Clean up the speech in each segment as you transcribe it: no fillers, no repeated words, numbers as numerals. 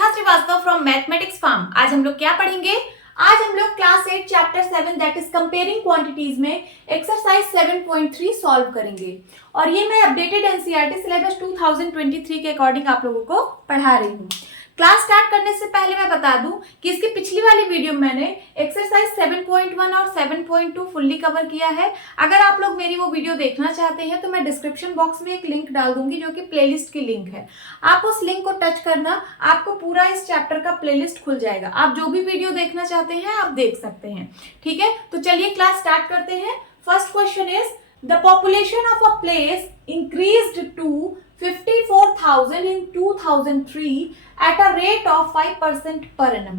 Shikha Srivastava from mathematics farm. आज हम लोग क्या पढ़ेंगे? आज हम लोग class 8 chapter 7 that is comparing quantities में एक्सरसाइज 7.3 सॉल्व करेंगे। और ये मैं अपडेटेड एनसीईआरटी सिलेबस 2023 के अकॉर्डिंग आप लोगों को पढ़ा रही हूँ। क्लास स्टार्ट करने से पहले मैं बता दूं कि इसकी पिछली वाली वीडियो मैंने एक्सरसाइज 7.1 और 7.2 फुल्ली कवर किया है। अगर आप लोग मेरी वो वीडियो देखना चाहते हैं तो मैं डिस्क्रिप्शन बॉक्स में एक लिंक डाल दूंगी जो कि प्लेलिस्ट की लिंक है। आप उस लिंक को टच करना, आपको पूरा इस चैप्टर का प्लेलिस्ट खुल जाएगा। आप जो भी वीडियो देखना चाहते हैं आप देख सकते हैं। ठीक है, तो चलिए क्लास स्टार्ट करते हैं। First question is the population of a place increased to 54,000 in 2003 at a rate of 5% per annum।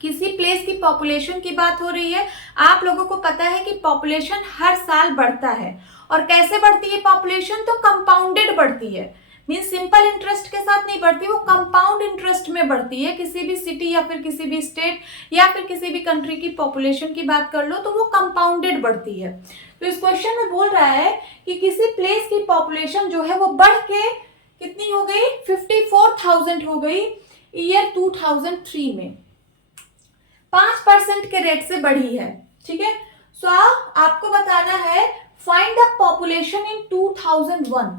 किसी प्लेस की पॉपुलेशन की बात हो रही है। आप लोगों को पता है कि पॉपुलेशन हर साल बढ़ता है। और कैसे बढ़ती है पॉपुलेशन? तो कंपाउंडेड बढ़ती है। मीन सिंपल इंटरेस्ट के साथ नहीं बढ़ती, वो कंपाउंड इंटरेस्ट में बढ़ती है। किसी भी सिटी या फिर किसी भी स्टेट या फिर किसी भी कंट्री की पॉपुलेशन की बात कर लो तो वो कंपाउंडेड बढ़ती है। तो इस क्वेश्चन में बोल रहा है कि किसी प्लेस की पॉपुलेशन जो है वो बढ़ के कितनी हो गई? 54,000 हो गई ईयर 2003 में। 5% के रेट से बढ़ी है। ठीक है, सो आपको बताना है फाइंड द पॉपुलेशन इन 2001।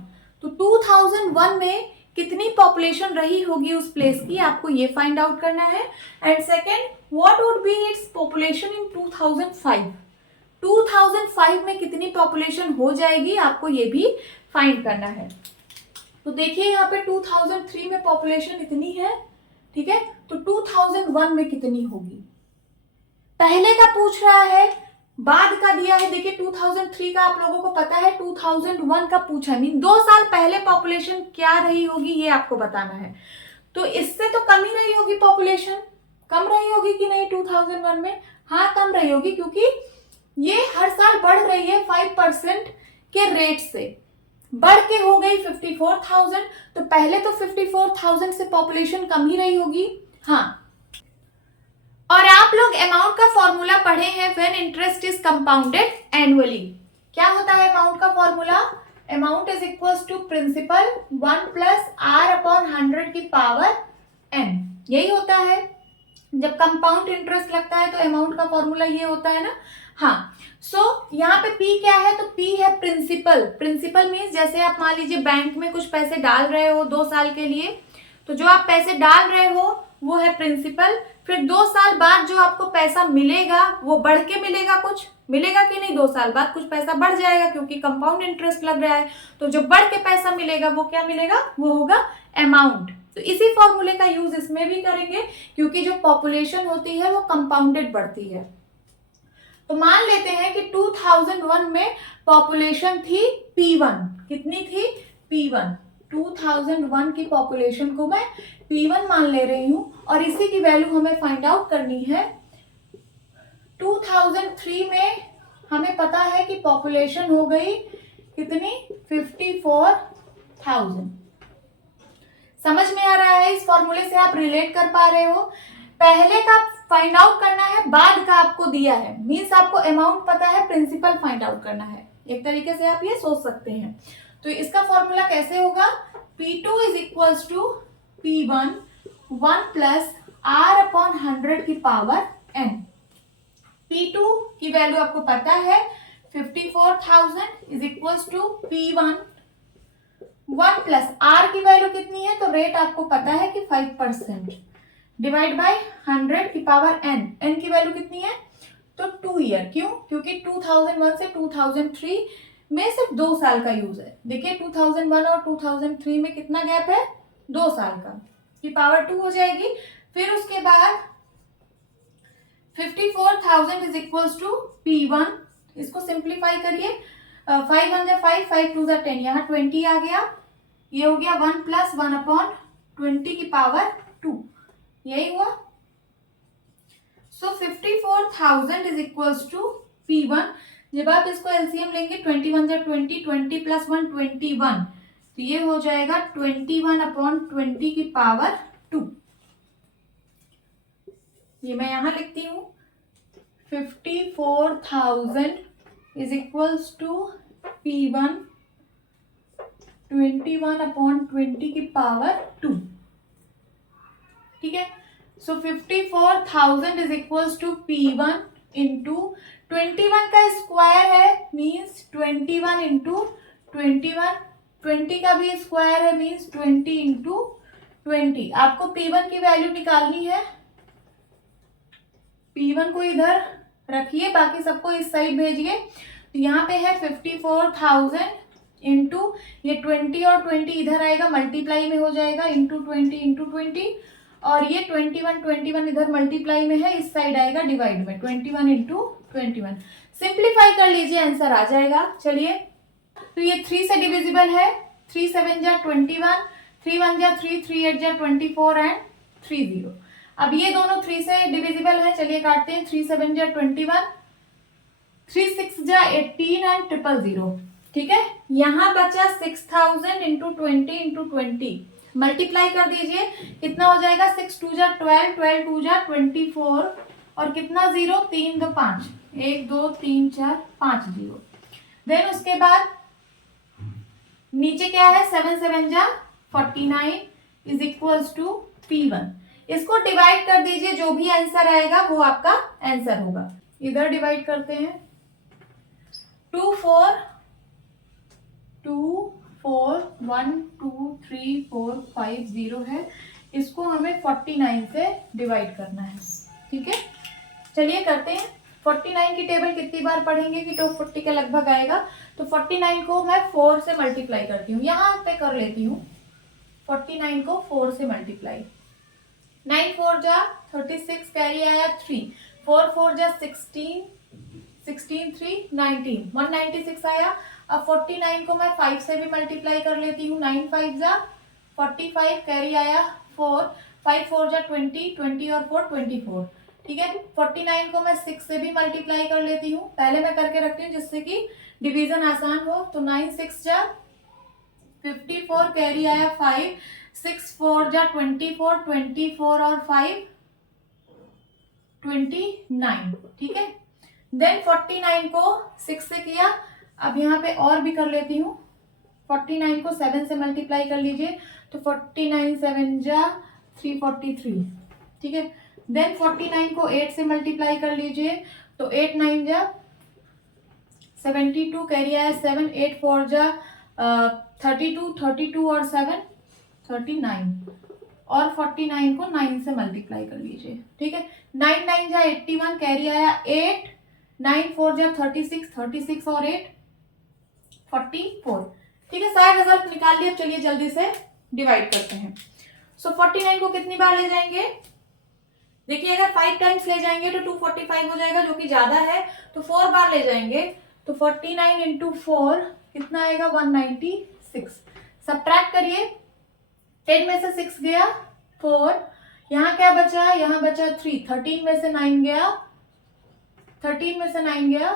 तो 2001 में कितनी पॉपुलेशन रही होगी उस प्लेस की, आपको ये फाइंड आउट करना है। And second, what would be its population in 2005। 2005 में कितनी पॉपुलेशन हो जाएगी, आपको ये भी फाइंड करना है। तो देखिए यहाँ पे 2003 में पॉपुलेशन इतनी है। ठीक है, तो 2001 में कितनी होगी? पहले का पूछ रहा है, बाद का दिया है। देखिए 2003 का आप लोगों को पता है, 2001 का पूछा नहीं। 2 साल पहले पॉपुलेशन क्या रही होगी ये आपको बताना है। तो इससे तो कम ही रही होगी पॉपुलेशन। कम रही होगी कि नहीं 2001 में? हाँ, कम रही होगी, क्योंकि ये हर साल बढ़ रही है 5% के रेट से। बढ़ के हो गई 54,000। तो पहले तो 54,000 से पॉपुलेशन कम ही रही होगी। हाँ, और आप लोग अमाउंट का फॉर्मूला पढ़े हैं, when interest is compounded annually. क्या होता है अमाउंट का formula? Amount is equals to principal 1 plus R upon 100 की पावर n। यही होता है जब कंपाउंड इंटरेस्ट लगता है, तो अमाउंट का फॉर्मूला ये होता है ना। हाँ, सो यहाँ पे P क्या है? तो P है प्रिंसिपल। प्रिंसिपल मीन्स जैसे आप मान लीजिए बैंक में कुछ पैसे डाल रहे हो 2 साल के लिए, तो जो आप पैसे डाल रहे हो वो है प्रिंसिपल। फिर 2 साल बाद जो आपको पैसा मिलेगा वो बढ़ के मिलेगा। कुछ मिलेगा कि नहीं? 2 साल बाद कुछ पैसा बढ़ जाएगा क्योंकि कंपाउंड इंटरेस्ट लग रहा है। तो जो बढ़ के पैसा मिलेगा वो क्या मिलेगा? वो होगा अमाउंट। तो इसी फॉर्मूले का यूज इसमें भी करेंगे, क्योंकि जो पॉपुलेशन होती है वो कंपाउंडेड बढ़ती है। तो मान लेते हैं कि 2001 में पॉपुलेशन थी P1। कितनी थी? P1। 2001 की पॉपुलेशन को मैं P1 मान ले रही हूं और इसी की वैल्यू हमें फाइंड आउट करनी है। 2003 में हमें पता है कि पॉपुलेशन हो गई कितनी? 54,000। समझ में आ रहा है? इस फॉर्मूले से आप रिलेट कर पा रहे हो? पहले का फाइंड आउट करना है, बाद का आपको दिया है। मीन्स आपको अमाउंट पता है, प्रिंसिपल फाइंड आउट करना है। एक तरीके से आप ये सोच सकते हैं। तो इसका फॉर्मूला कैसे होगा? P2 is equals to P1 1 plus R upon 100 की पावर n। P2 की वैल्यू आपको पता है 54,000 is equals to P1 1 plus R की वैल्यू कितनी है? तो रेट आपको पता है कि 5% डिवाइड बाय 100 की पावर n। n की वैल्यू कितनी है? तो 2 ईयर। क्यों? क्योंकि 2001 से 2003 में सिर्फ 2 साल का यूज है। देखिए 2001 और 2003 में कितना गैप है? 2 साल का, की पावर 2 हो जाएगी। फिर उसके बाद 54,000 इज इक्वल्स टू P1। इसको सिंप्लीफाई करिए। 5 1 5, 5 2 10, यहाँ 20 आ गया। ये हो गया 1 प्लस 1 अपॉन 20 की पावर 2। यही हुआ। सो 54,000 इज इक्वल्स टू P1। जब आप इसको एलसीएम लेंगे 21 जा 20, 20 प्लस 1 21, तो ये हो जाएगा 21 अपॉन 20 की पावर 2। ये मैं यहां लिखती हूं 54,000 is equals to P1 21 upon 20 की power 2। So 54,000 is equals to P1 into 21 का स्क्वायर है मीन्स 21 इंटू 21, 20 का भी स्क्वायर है मीन्स 20 इंटू 20। आपको P1 की वैल्यू निकालनी है। P1 को इधर रखिए, बाकी सबको इस साइड भेजिए। तो यहाँ पे है 54,000 इंटू ये 20 और 20 इधर आएगा, मल्टीप्लाई में हो जाएगा, इंटू 20 इंटू 20, और ये 21 इधर मल्टीप्लाई में है, इस साइड आएगा डिवाइड में, 21 इंटू 21। सिंप्लीफाई कर लीजिए, आंसर आ जाएगा। चलिए, तो ये 3 से डिविजिबल है, 3 7 जा 21, 3 1 जा 3, 3 8 जा 24 एंड 3 0। अब ये दोनों 3 से डिविजिबल है, चलिए काटते हैं। 3 7 जा 21, 3 6 जा 18 एंड 000। ठीक है, यहाँ बचा 6000 इंटू 20 इंटू 20, मल्टीप्लाई कर दीजिए, कितना हो जाएगा? 6 2 जा 12, 12 2 जा 24, और कितना 0? 3 2 5, 1 2 3 4 5 0। देन उसके बाद नीचे क्या है? 7 7 जा 49 इज इक्वल्स टू P1। इसको डिवाइड कर दीजिए, जो भी आंसर आएगा वो आपका आंसर होगा। इधर डिवाइड करते हैं। 2 4 2 4 1 2 3 4 5 0 है, इसको हमें 49 से डिवाइड करना है। ठीक है, चलिए करते हैं। 49 की टेबल कितनी बार पढ़ेंगे कि 240 के लगभग आएगा। तो 49 को मैं 4 से मल्टीप्लाई करती हूँ, यहाँ पे कर लेती हूँ। 49 को 4 से मल्टीप्लाई, 9 4 जा 36, कैरी आया 3, 4 4 जा 16, 16 3 19, 196 आया। अब 49 को मैं 5 से भी मल्टीप्लाई कर लेती हूँ, 9 5 जा 45, कैरी आया 4, 5 4 जा 20, 20 और 4 24। ठीक है, 49 को मैं 6 से भी मल्टीप्लाई कर लेती हूँ, पहले मैं करके रखती हूँ जिससे कि डिवीजन आसान हो। तो 9 6 जा 54, कैरी आया 5, 6 4 जा 24, 24 और 5 29। ठीक है, देन 49 को 6 से किया, अब यहाँ पे और भी कर लेती हूँ। 49 को 7 से मल्टीप्लाई कर लीजिए, तो 49 7 जा 343। ठीक है, देन 49 को 8 से मल्टीप्लाई कर लीजिए, तो 8 9 जा 72, कैरी आया 7, 8 4 जा 32, 32 और 7 39, और 49 को 9 से मल्टीप्लाई कर लीजिए। ठीक है, 9 9 जा 81, कैरी आया 8, 9 4 जा 36, 36 और 8 44। ठीक है, सारा रिजल्ट निकाल लिया। चलिए जल्दी से डिवाइड करते हैं। सो 49 को कितनी बार ले जाएंगे? देखिए, अगर 5 टाइम्स ले जाएंगे तो 245 हो जाएगा, जो कि ज्यादा है, तो 4 बार ले जाएंगे, तो 49 इंटू 4 कितना आएगा? 196। सब्ट्रैक्ट करिए, 10 में से 6 गया 4, यहाँ क्या बचा? यहाँ बचा 3, 13 में से 9 गया, 13 में से 9 गया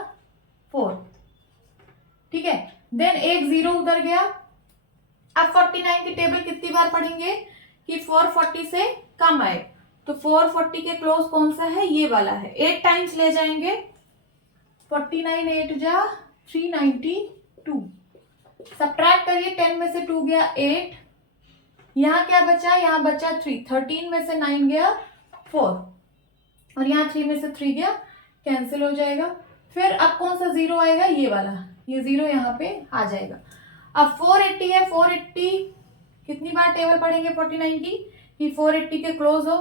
4। ठीक है, देन एक 0 उधर गया। अब 49 की टेबल कितनी बार पढ़ेंगे कि 440 से कम आए, तो 440 के क्लोज कौन सा है? ये वाला है, 8 टाइम्स ले जाएंगे। 49 8 जा 392, सब्ट्रैक्ट करिए, 10 में से 2 गया 8, यहाँ क्या बचा? यहाँ बचा 3, 13 में से 9 गया 4, और यहाँ 3 में से 3 गया, कैंसिल हो जाएगा। फिर अब कौन सा 0 आएगा? ये वाला, ये 0 यहाँ पे आ जाएगा। अब 480 है, 480 कितनी बार टेबल पढ़ेंगे 49 की कि 480 के क्लोज हो?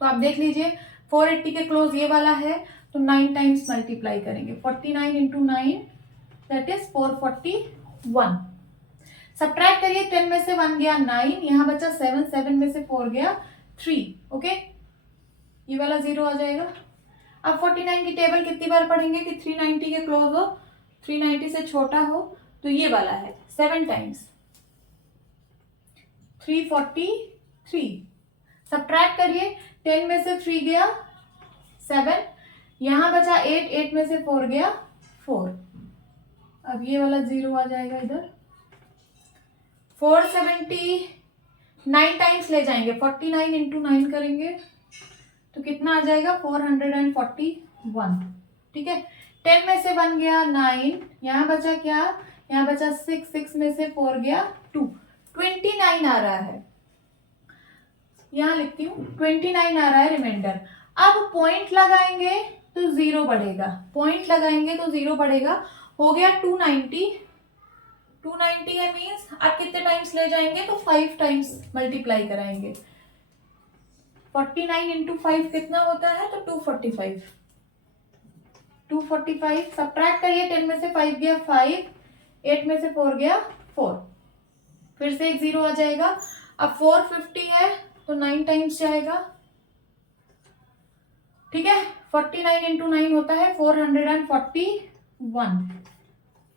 तो आप देख लीजिए, 480 के क्लोज ये वाला है, तो 9 टाइम्स मल्टीप्लाई करेंगे। 49 इंटू 9 दैट इज 441। सब्ट्रैक्ट करिए, 10 में से 1 गया 9, यहाँ बचा 7, 7 में से 4 गया 3। ओके, ये वाला 0 आ जाएगा। अब 49 की टेबल कितनी बार पढ़ेंगे कि 390 के क्लोज हो, 390 से छोटा हो, तो ये वाला है 7 टाइम्स, 343। सब्ट्रैक्ट करिए, 10 में से 3 गया 7, यहाँ बचा 8, 8 में से 4 गया 4। अब ये वाला 0 आ जाएगा इधर। 479 टाइम्स ले जाएंगे, 49 इंटू 9 करेंगे, तो कितना आ जाएगा? 441। ठीक है, 10 में से 1 गया 9, यहाँ बचा क्या? यहाँ बचा 6, 6 में से 4 गया 2, 29 आ रहा है। यहाँ लिखती हूँ 29 आ रहा है रिमाइंडर। अब पॉइंट लगाएंगे तो 0 बढ़ेगा, पॉइंट लगाएंगे तो 0 बढ़ेगा, हो गया 290। 290 है मीन्स आप कितने टाइम्स ले जाएंगे तो 5 टाइम्स मल्टीप्लाई कराएंगे। 49 इंटू 5 कितना होता है तो 245। 245 सब्ट्रैक्ट करिए, 10 में से 5 गया 5, 8 में से 4 गया 4, फिर से एक 0 आ जाएगा। अब 450 है तो 9 टाइम्स जाएगा, ठीक है। 49 इंटू 9 होता है 441,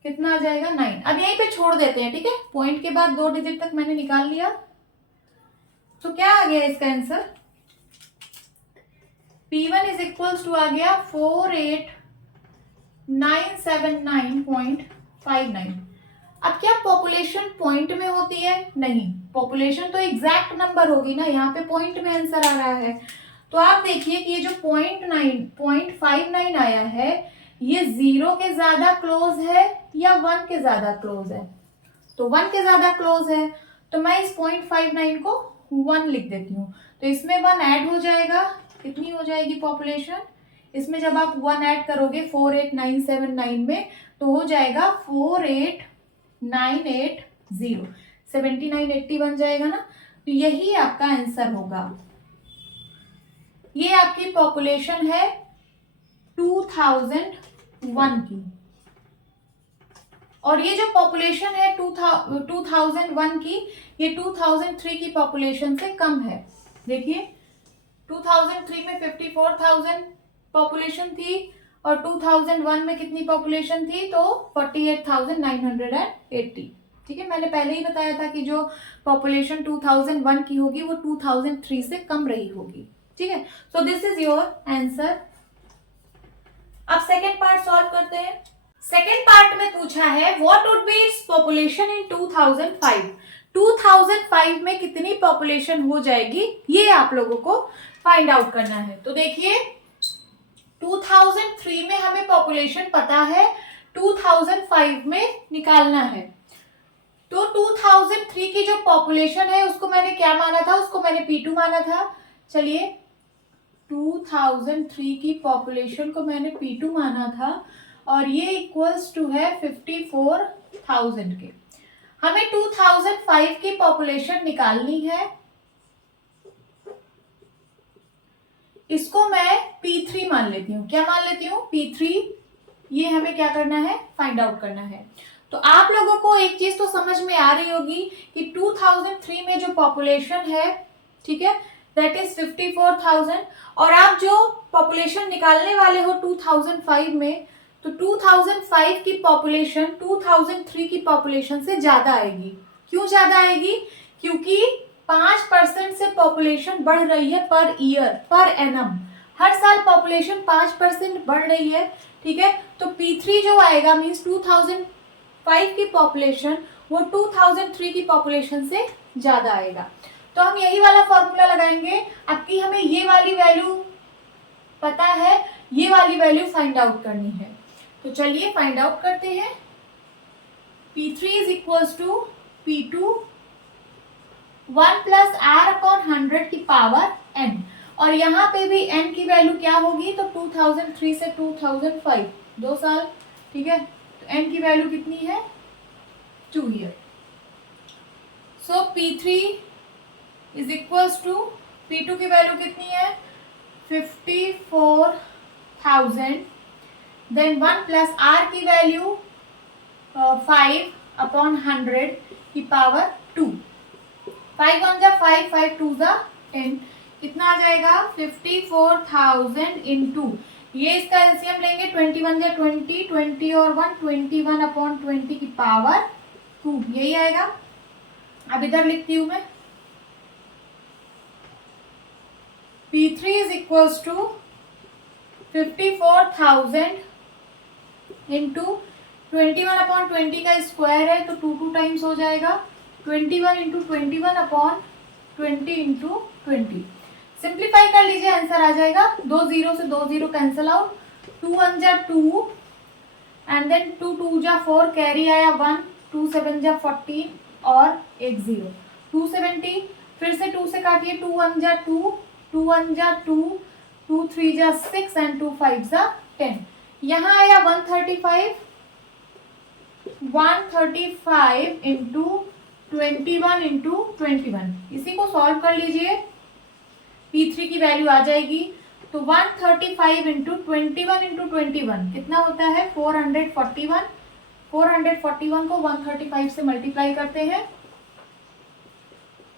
कितना आ जाएगा 9। अब यहीं पे छोड़ देते हैं, ठीक है, पॉइंट के बाद 2 डिजिट तक मैंने निकाल लिया। तो क्या आ गया इसका answer, P1 is equals to आ गया 48979.59। अब क्या पॉपुलेशन पॉइंट में होती है, नहीं, पॉपुलेशन तो एग्जैक्ट नंबर होगी ना, यहाँ पे पॉइंट में आंसर आ रहा है। तो आप देखिए कि ये जो 0.59 आया है ये 0 के ज्यादा क्लोज है या 1 के ज्यादा क्लोज है, तो 1 के ज्यादा क्लोज है, तो मैं इस 0.59 को 1 लिख देती हूँ। तो इसमें 1 ऐड हो जाएगा, कितनी हो जाएगी पॉपुलेशन, इसमें जब आप 1 ऐड करोगे 48979 में तो हो जाएगा 48980, 7980 बन जाएगा ना। तो यही आपका आंसर होगा। ये आपकी पॉपुलेशन है 2001 की, और ये जो पॉपुलेशन है 2001 की, ये 2003 की पॉपुलेशन से कम है। देखिए 2003 में 54,000 पॉपुलेशन थी और 2001 में कितनी पॉपुलेशन थी तो 48,980, ठीक है। मैंने पहले ही बताया था कि जो पॉपुलेशन 2001 की होगी वो 2003 से कम रही होगी, ठीक है। So this is your answer. अब सेकेंड पार्ट सॉल्व करते हैं। सेकेंड पार्ट में पूछा है what would be its population in 2005। 2005 में कितनी पॉपुलेशन हो जाएगी ये आप लोगों को फाइंड आउट करना है। तो देखिए 2003 में हमें पॉपुलेशन पता है, 2005 में निकालना है। तो 2003 की जो पॉपुलेशन है उसको मैंने क्या माना था, उसको मैंने P2 माना था। चलिए 2003 की पॉपुलेशन को मैंने P2 माना था और ये इक्वल्स टू है 54,000 के। हमें 2005 की पॉपुलेशन निकालनी है, इसको मैं P3 मान लेती हूँ। क्या मान लेती हूँ, P3। ये हमें क्या करना है, फाइंड आउट करना है। तो आप लोगों को एक चीज तो समझ में आ रही होगी कि 2003 में जो पॉपुलेशन है, ठीक है, दैट इज 54,000, और आप जो पॉपुलेशन निकालने वाले हो 2005 में, तो 2005 की पॉपुलेशन 2003 की पॉपुलेशन से ज्यादा आएगी। क्यों ज्यादा आएगी, क्योंकि 5% से पॉपुलेशन बढ़ रही है पर ईयर, पर एनम, हर साल पॉपुलेशन 5% बढ़ रही है, ठीक है। तो P3 जो आएगा मीन्स 2005 की पॉपुलेशन वो 2003 की पॉपुलेशन से ज्यादा आएगा। तो हम यही वाला फॉर्मूला लगाएंगे। आपकी हमें ये वाली वैल्यू पता है, ये वाली वैल्यू फाइंड आउट करनी है। तो चलिए फाइंड आउट करते हैं। P3 is equals to P2 1 plus R upon 100 की पावर n, और यहाँ पे भी n की वैल्यू क्या होगी तो 2003 से 2005 2 साल, ठीक है। तो n की वैल्यू कितनी है 2 year. So P3 is equals to P2 की वैल्यू कितनी है 54,000, देन 1 प्लस r की वैल्यू 5 अपॉन 100 की पावर 2, 5 1 जा 5, 5 2 जा 10, कितना आ जाएगा 54,000 इंटू, ये इसका एलसीएम लेंगे 21 जा 20, 20 और 1 21 अपॉन 20 की पावर 2, यही आएगा। अब इधर लिखती हूं मैं P3 is equals to 54,000 into 21 upon 20 का स्क्वायर है तो 2 टाइम्स हो जाएगा, 21 इंटू 21 अपॉन 20 इंटू 20। सिंप्लीफाई कर लीजिए, आंसर आ जाएगा। 2 0 से 2 0 कैंसिल आउट, 2 1 जा 2 एंड देन 2 2 जा 4 कैरी आया 1, 2 7 जा 14 और एक 0, 270, फिर से 2 से काटिए, 2 1 जा 2, 2 1 जा 2, 2 3 जा 6 एंड 2 5 जा 10। यहाँ आया 135, 135 इंटू 21 इंटू 21। इसी को सॉल्व कर लीजिए, P3 की वैल्यू आ जाएगी। तो 135 इंटू 21 इंटू 21 कितना होता है 441। 441 को 135 से मल्टीप्लाई करते हैं,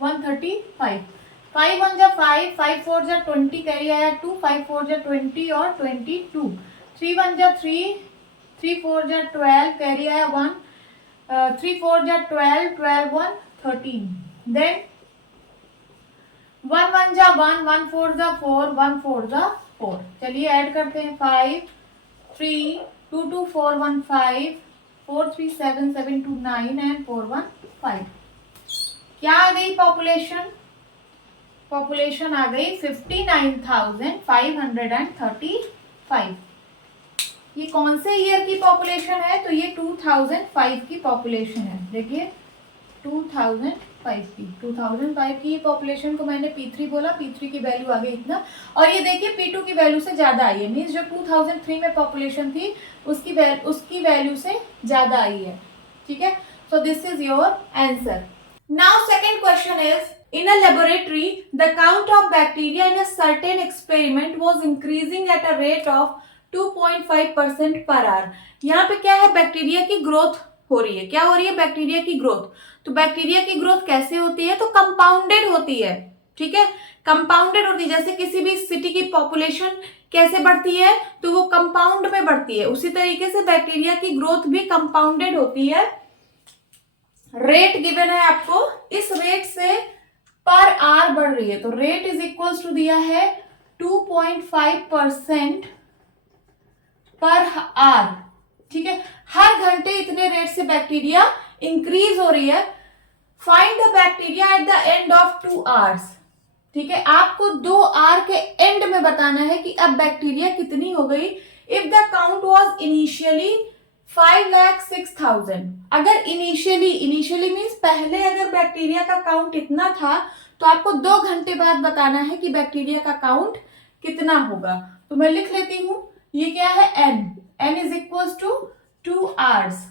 135। 5 1 जा 5, 5 4 जा 20, कैरी आया 2, 5 4 जा 20 और 22। 3 1 जा 3, 3 4 जा 12, कैरी आया 1, 3 4 जा 12, 12 1 13। देन 1 1 जा 1, 1 4 जा 4, 1 4 जा 4। चलिए ऐड करते हैं, 5 3 2 2 4 1 5, 4 3 7 7 2 9 एंड 4 1 5। क्या आ गई पॉपुलेशन? पॉपुलेशन आ गई 59,535। ये कौन से ईयर की पॉपुलेशन है? तो ये 2005 की पॉपुलेशन है। देखिए 2005 की पॉपुलेशन को मैंने P3 बोला, P3 की वैल्यू आ गई इतना। और ये देखिए P2 की वैल्यू से ज्यादा आई है, मीन्स जो 2003 में पॉपुलेशन थी उसकी वैल्यू से ज्यादा आई है। ठीक है, so this is your answer. Now second question is, in a laboratory the count of bacteria in a certain experiment was increasing at a rate of 2.5% per hour। यहाँ पे क्या है, बैक्टीरिया की ग्रोथ हो रही है। क्या हो रही है? बैक्टीरिया की ग्रोथ। तो बैक्टीरिया की ग्रोथ कैसे होती है? तो कंपाउंडेड होती है। ठीक है, कंपाउंडेड होती है। जैसे किसी भी सिटी की पॉपुलेशन कैसे बढ़ती है? तो वो कंपाउंड में बढ़ती है। उसी तरीके से बैक्टीरिया की ग्रोथ भी कंपाउंडेड होती है। रेट गिवन है आपको, इस रेट से पर आर बढ़ रही है। तो रेट इज इक्वल्स टू दिया है 2.5% पर आर। ठीक है, हर घंटे इतने रेट से बैक्टीरिया इंक्रीज हो रही है। Find the bacteria at the end of 2 hours. ठीक है, आपको 2 आवर के एंड में बताना है कि अब बैक्टीरिया कितनी हो गई। If the count was initially 5,06,000। अगर इनिशियली मीन्स पहले अगर बैक्टीरिया का काउंट इतना था, तो आपको 2 घंटे बाद बताना है कि बैक्टीरिया का काउंट कितना होगा। तो मैं लिख लेती हूं, ये क्या है n is equals to 2 hours.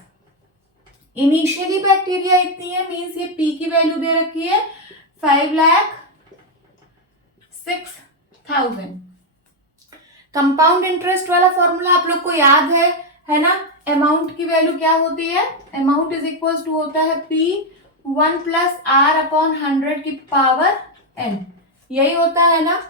Initially bacteria इतनी है, मीन्स ये p की वैल्यू दे रखी है 5,06,000। कंपाउंड इंटरेस्ट वाला फॉर्मूला आप लोग को याद है ना? अमाउंट की वैल्यू क्या होती है? अमाउंट इज इक्वल्स टू होता है P1 प्लस R अपॉन 100 की पावर n। यही होता है ना?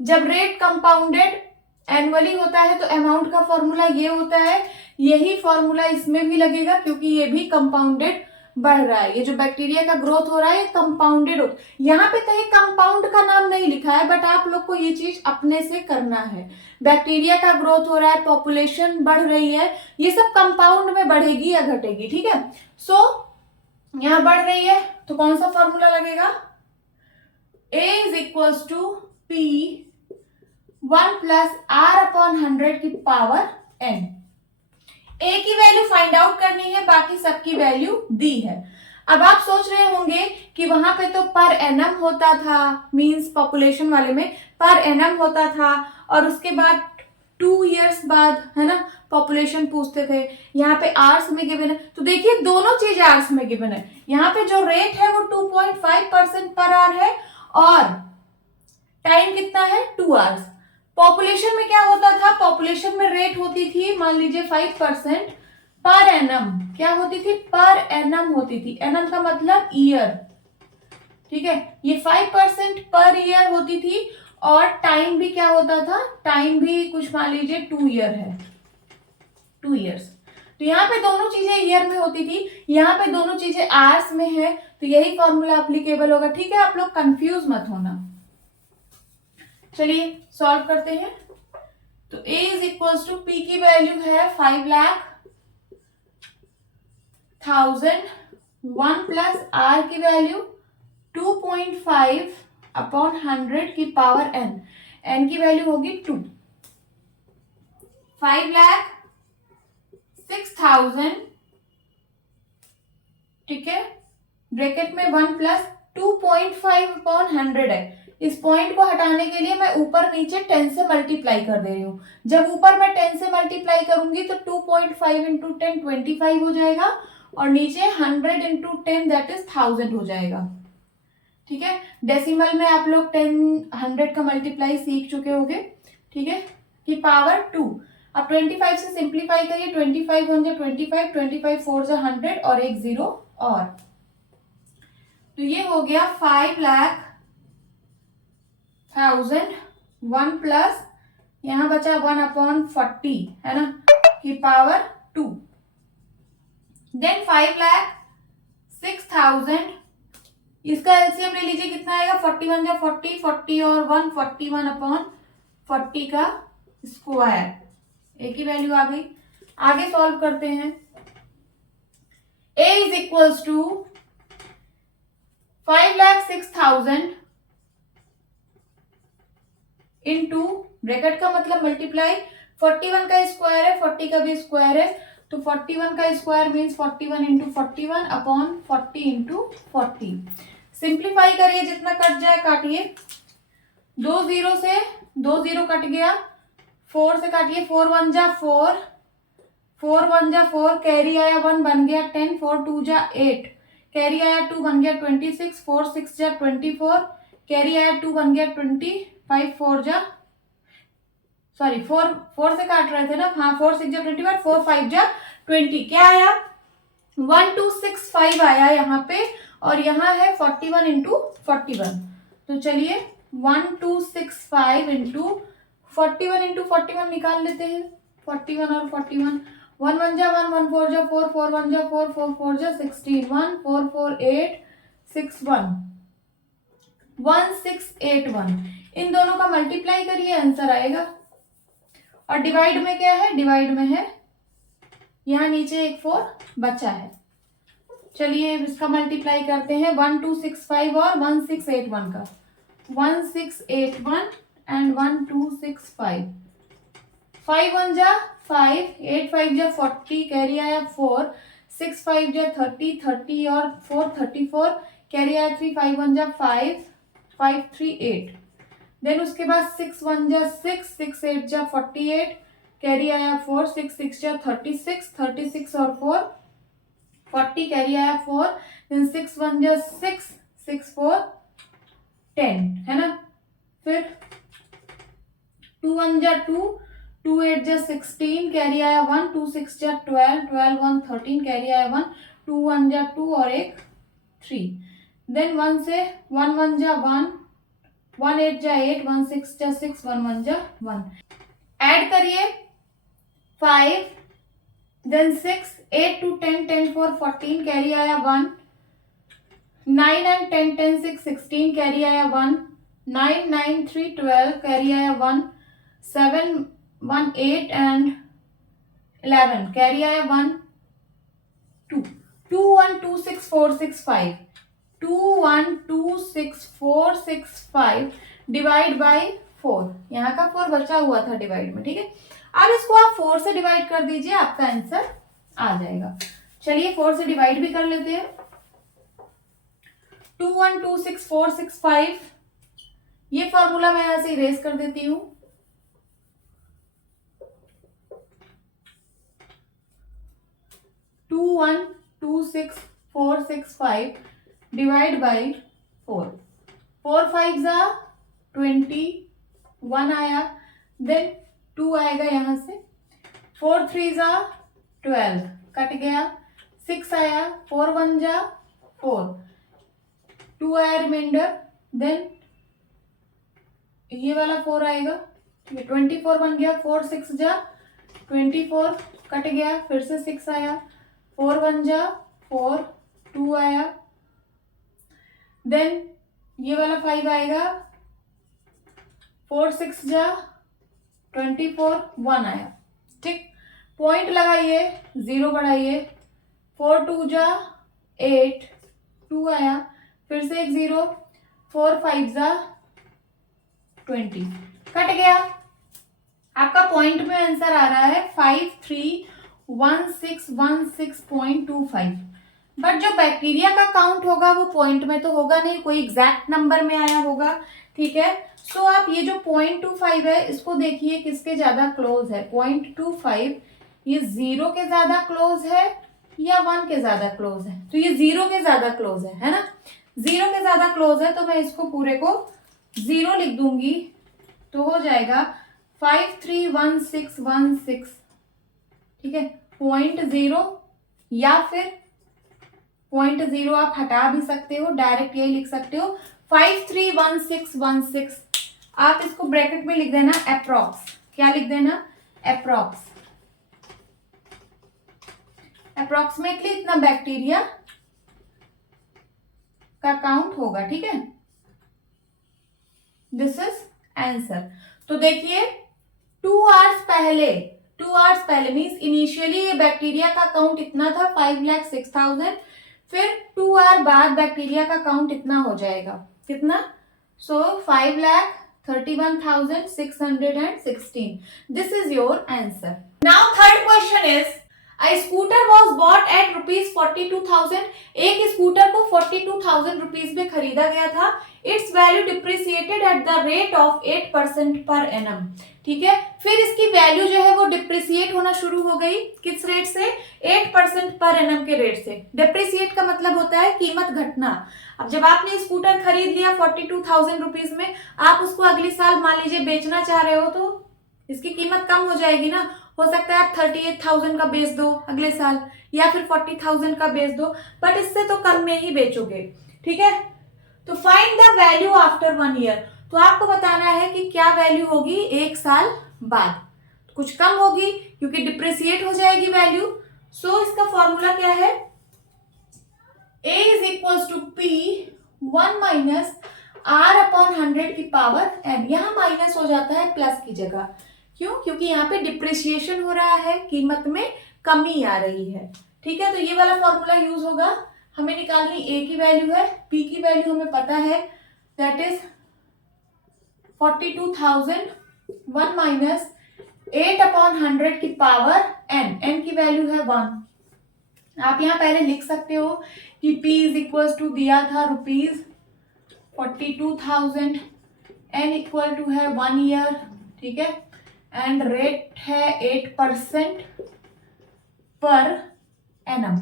जब रेट कंपाउंडेड एनुअली होता है तो अमाउंट का फॉर्मूला ये होता है। यही फॉर्मूला इसमें भी लगेगा, क्योंकि ये भी कंपाउंडेड बढ़ रहा है। ये जो बैक्टीरिया का ग्रोथ हो रहा है ये कंपाउंडेड होता है। यहाँ पे कहीं कंपाउंड का नाम नहीं लिखा है, बट आप लोग को ये चीज अपने से करना है। बैक्टीरिया का ग्रोथ हो रहा है, पॉपुलेशन बढ़ रही है, ये सब कंपाउंड में बढ़ेगी या घटेगी। ठीक है, सो यहाँ बढ़ रही है तो कौन सा फॉर्मूला लगेगा? A is equals to P1 plus R upon 100 की पावर n। A की वैल्यू फाइंड आउट करनी है, बाकी सबकी वैल्यू दी है। अब आप सोच रहे होंगे कि वहां पे तो पर एनम होता था, मींस पॉपुलेशन वाले में पर एनम होता था, और उसके बाद 2 इयर्स बाद है ना पॉपुलेशन पूछते थे। यहाँ पे आवर्स में गिवन है, तो देखिए दोनों चीज आवर्स में गिवन है। यहाँ पे जो रेट है वो 2.5% पर आवर है, और टाइम कितना है 2 आवर्स। पॉपुलेशन में क्या होता था? पॉपुलेशन में रेट होती थी मान लीजिए 5% पर एनम। क्या होती थी? पर एनम होती थी। एनम का मतलब ईयर। ठीक है, ये 5% पर ईयर होती थी, और टाइम भी क्या होता था? टाइम भी कुछ मान लीजिए 2 ईयर है, 2 इयर्स। तो यहाँ पे दोनों चीजें ईयर में होती थी, यहाँ पे दोनों चीजें आवर्स में है, तो यही फॉर्मूला एप्लीकेबल होगा। ठीक है, आप लोग कंफ्यूज मत होना। चलिए सॉल्व करते हैं। तो A is equals to P की वैल्यू है 5,00,000, 1 प्लस R की वैल्यू 2.5 अपॉन 100 की पावर n। n की वैल्यू होगी 2। 5,06,000, ठीक है, ब्रैकेट में 1 प्लस 2.5/100 है। इस पॉइंट को हटाने के लिए मैं ऊपर नीचे 10 से मल्टीप्लाई कर दे रही हूँ। जब ऊपर मैं 10 से मल्टीप्लाई करूंगी तो 2.5 इंटू 10 25 हो जाएगा, और नीचे 100 इंटू 10 दैट इज 1000 हो जाएगा। ठीक है, डेसिमल में आप लोग 100 का मल्टीप्लाई सीख चुके होंगे। ठीक है, कि पावर 2। अब 25 से सिंप्लीफाई करिए, 25 1 जा 25, 25 4 जा 100 और एक 0 और, तो ये हो गया 5,00,000 1 प्लस यहां बचा 1/40 है ना, की पावर 2। देन 5,06,000, इसका एलसीएम ले लीजिए, कितना आएगा, 41 जा 40, 40 और 1 41/40 का स्क्वायर, एक ही वैल्यू आ गई। आगे सॉल्व करते हैं। a is equals to 5,06,000 into bracket का मतलब मल्टीप्लाई, 41 का स्क्वायर है, 40 का भी स्क्वायर है, तो 41 का square means 41 into 41 upon 40 into 40। Simplify करिए, जितना कट जाए काटिए, 2 0 से 2 0 कट गया, 4 से काटिए, 4 1 जा 4, 4 1 जा 4, कैरी आया 1 बन गया 10, 4 2 जा 8, कैरी आया 2 बन गया 26, 4 6 जा 24, कैरी आया 2 बन गया 25, 4 जा सॉरी 4 से काट रहे थे ना, हाँ 4 6 जा 21, 4 5 जा 20, क्या आया 1265 आया यहाँ पे, और यहाँ है 41 इंटू 41, तो चलिए 1265 इंटू 41 इंटू 41 निकाल लेते हैं, 41 और 41, 1 1 जा 1, 1 4 जा 4, 4 1 जा 4, 4 4 जा 16, 1 4 4 8 6 1 1681, इन दोनों का मल्टीप्लाई करिए, आंसर आएगा। और डिवाइड में क्या है, डिवाइड में है यहाँ नीचे एक 4 बचा है, चलिए इसका मल्टीप्लाई करते हैं, 1265 और 1681 का, 1681 एंड 1265, 5 1 जा 5, 8 5 जा 40, कैरी आया 4, 6 5 जा 30, 30 और 4 34, कैरी आया 3, 5 1 जा 5, 5 3 8, देन उसके बाद 6 1 जा 6, 6 8 जा 48, कैरी आया 4, 6 6 जा 36, 36 और 4 40, कैरी आया 4, देन 6 1 जा 6, 6 4 10 है ना, फिर 2 1 जा 2, 2 8 जा 16, कैरी आया 1, 2 6 जा 12, 12 1 13, कैरी आया 1, 2 1 जा 2 और एक 3, देन 1 से 1 1 जा 1, 1 8 जा 8, 1 6 जा 6, 1 1 जा 1, ऐड करिए 5, देन 6, 8 to 10, 10 4 14, कैरी आया 1, 9 and 10 10 6 16, कैरी आया 1, 9 9 3 12, कैरी आया 1, 7 1 8 and 11, कैरी आया 1 2, 2 1 2 6 4 6 5, 2 1 2 6 4 6 5 डिवाइड बाई 4, यहाँ का 4 बचा हुआ था डिवाइड में। ठीक है, अब इसको आप 4 से डिवाइड कर दीजिए, आपका आंसर आ जाएगा। चलिए 4 से डिवाइड भी कर लेते हैं, 2 1 2 6 4 6 5, ये फॉर्मूला मैं यहां से इरेज कर देती हूं, 2 1 2 6 4 6 5 डिवाइड बाई 4, 4 5 जा 20, 1 आया, देन 2 आएगा यहां से, 4 3 जा 12 कट गया, 6 आया, 4 1 जा 4, 2 आया रिमाइंडर, देन ये वाला 4 आएगा, ठीक है 24 बन गया, 4 6 जा 24 कट गया, फिर से 6 आया, 4 1 जा 4, 2 आया, देन ये वाला 5 आएगा, 4 6 जा 24, 1 आया, ठीक, पॉइंट लगाइए, 0 बढ़ाइए, 4 2 जा 8, 2 आया, फिर से एक 0, 4 5 जा 20 कट गया, आपका पॉइंट में आंसर आ रहा है 531616.25। बट जो बैक्टीरिया का काउंट होगा वो पॉइंट में तो होगा नहीं, कोई एग्जैक्ट नंबर में आया होगा, ठीक है। सो आप ये जो 0.25 है इसको देखिए किसके ज्यादा क्लोज है, 0.25 ये 0 के ज्यादा क्लोज है या 1 के ज्यादा क्लोज है, तो ये 0 के ज्यादा क्लोज है ना, 0 के ज्यादा क्लोज है, तो मैं इसको पूरे को 0 लिख दूंगी, तो हो जाएगा 531616, ठीक है। 0.0 या फिर 0.0 आप हटा भी सकते हो, डायरेक्ट यही लिख सकते हो 531616, आप इसको ब्रैकेट में लिख देना अप्रॉक्स, क्या लिख देना, अप्रॉक्स, अप्रोक्सीमेटली इतना बैक्टीरिया का काउंट होगा, ठीक है। This is answer. तो देखिए 2 आवर्स पहले मीन्स इनिशियली ये बैक्टीरिया का काउंट इतना था 5,06,000, फिर 2 आवर बाद बैक्टीरिया का काउंट इतना हो जाएगा, कितना, सो 5,31,616। This is your answer. Now third question is A scooter was bought at ₹42,000। एक स्कूटर को 42,000 रुपीज में खरीदा गया था। Its value depreciated at the rate of 8% per annum। ठीक है, फिर इसकी वैल्यू जो है वो डिप्रिसिएट होना शुरू हो गई, किस रेट से, 8% पर एनम के रेट से। डिप्रिसिएट का मतलब होता है कीमत घटना। अब जब आपने स्कूटर खरीद लिया 42,000 रुपीज में, आप उसको अगले साल मान लीजिए बेचना चाह रहे हो, तो इसकी कीमत कम हो जाएगी ना। हो सकता है आप 38,000 का बेच दो अगले साल, या फिर 40,000 का बेच दो, बट इससे तो कम में ही बेचोगे, ठीक है। तो find the value after 1 year, तो आपको बताना है कि क्या वैल्यू होगी 1 साल बाद। कुछ कम होगी क्योंकि डिप्रिसिएट हो जाएगी वैल्यू। सो इसका फॉर्मूला क्या है, A is equal to P 1 minus R/100 की पावर n। यहां माइनस हो जाता है प्लस की जगह, क्यों, क्योंकि यहाँ पे डिप्रिसिएशन हो रहा है, कीमत में कमी आ रही है, ठीक है। तो ये वाला फॉर्मूला यूज होगा। हमें निकालनी A की वैल्यू है, P की वैल्यू हमें पता है, दैट इज 42,000, 1 माइनस 8/100 की पावर n, n की वैल्यू है 1। आप यहाँ पहले लिख सकते हो कि P इज इक्वल टू दिया था ₹42,000, n इक्वल टू है 1 ईयर, ठीक है, एंड रेट है 8% पर एनम।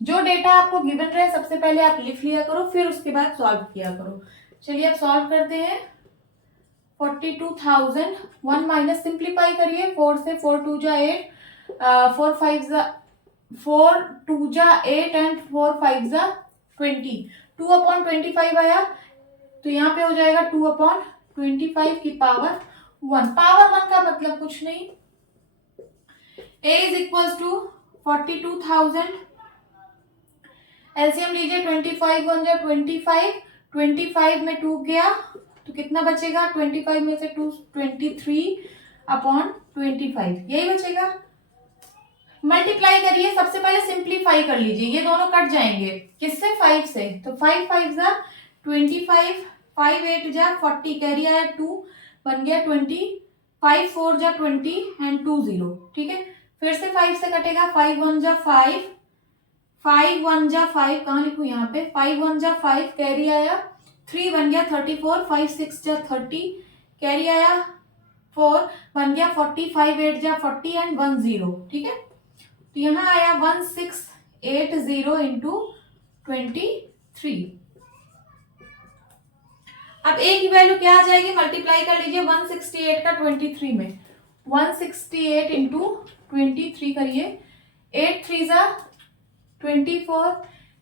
जो डेटा आपको गिवन रहे सबसे पहले आप लिख लिया करो, फिर उसके बाद सॉल्व किया करो। चलिए अब सॉल्व करते हैं। 42,000, 1 माइनस सिंप्लीफाई करिए, 4 से 4 2 जा 8, 4 2 जा 8 एंड 4 5 जा 20, 2/25 आया, तो यहाँ पे हो जाएगा 2/25 की पावर 1। पावर 1 का मतलब कुछ नहीं, A is equal to 42,000, LCM लीजिए, 25 1 जा 25, 25 में 2 गया तो कितना बचेगा, 25 में से 2 23/25, यही बचेगा। मल्टीप्लाई करिए, सबसे पहले सिंप्लीफाई कर लीजिए, ये दोनों कट जाएंगे, किससे, 5 से, तो 5 5 जा 25, 5 8 जा 40, कैरी आया 2, बन गया 20, 5 4 जा 20 एंड 2 0, ठीक है। फिर से 5 से कटेगा, 5 1 जा 5, 5 1 जा 5, कहाँ लिखूं, यहाँ पे 5 1 जा 5, कैरी आया 3, बन गया 34, 5 6 जा 30, कैरी आया 4, बन गया 40, 5 8 जा 40 एंड 1 0, ठीक है। तो यहाँ आया 1680 इंटू 23। अब A की वैल्यू क्या आ जाएगी, मल्टीप्लाई कर लीजिए 168 का 23 में, 168 इंटू 23 करिए, 8 3 जा 24,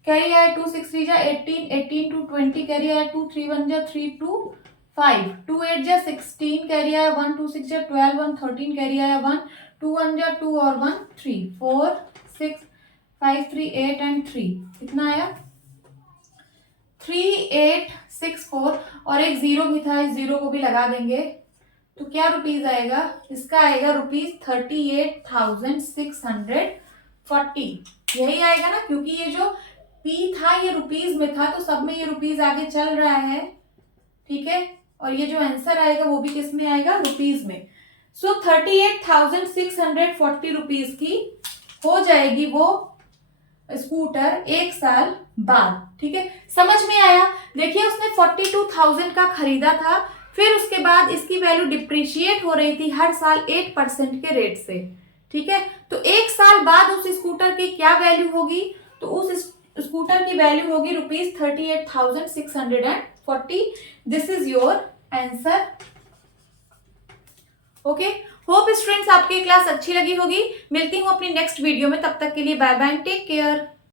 कैरी आया 2 6 3 जा 18, 18 टू 20, कैरी आया 2 3 1 जा 3 2 5, 2 8 जा 16, कैरी आया 1 2 6 जा 12, 1 13, कैरी आया 1 2 1 जा 2 और 1 3, 4 6 5 3 8 एंड 3, कितना आया 3864, और एक 0 भी था, इस 0 को भी लगा देंगे, तो क्या रुपीज आएगा, इसका आएगा ₹38,640, यही आएगा ना, क्योंकि ये जो P था ये रुपीज में था, तो सब में ये रुपीज आगे चल रहा है, ठीक है। और ये जो आंसर आएगा वो भी किस में आएगा, रुपीज में। सो 38,640 रुपीज की हो जाएगी वो स्कूटर 1 साल बाद, ठीक है, समझ में आया। देखिए उसने 42,000 का खरीदा था, फिर उसके बाद इसकी वैल्यू डिप्रिशिएट हो रही थी हर साल 8% के रेट से, ठीक है। तो 1 साल बाद उस स्कूटर की क्या वैल्यू होगी, तो उस स्कूटर की वैल्यू होगी ₹38,640। This is your answer. Okay, hope students आपकी क्लास अच्छी लगी होगी। मिलती हूँ अपनी नेक्स्ट वीडियो में, तब तक के लिए बाय बाय, टेक केयर।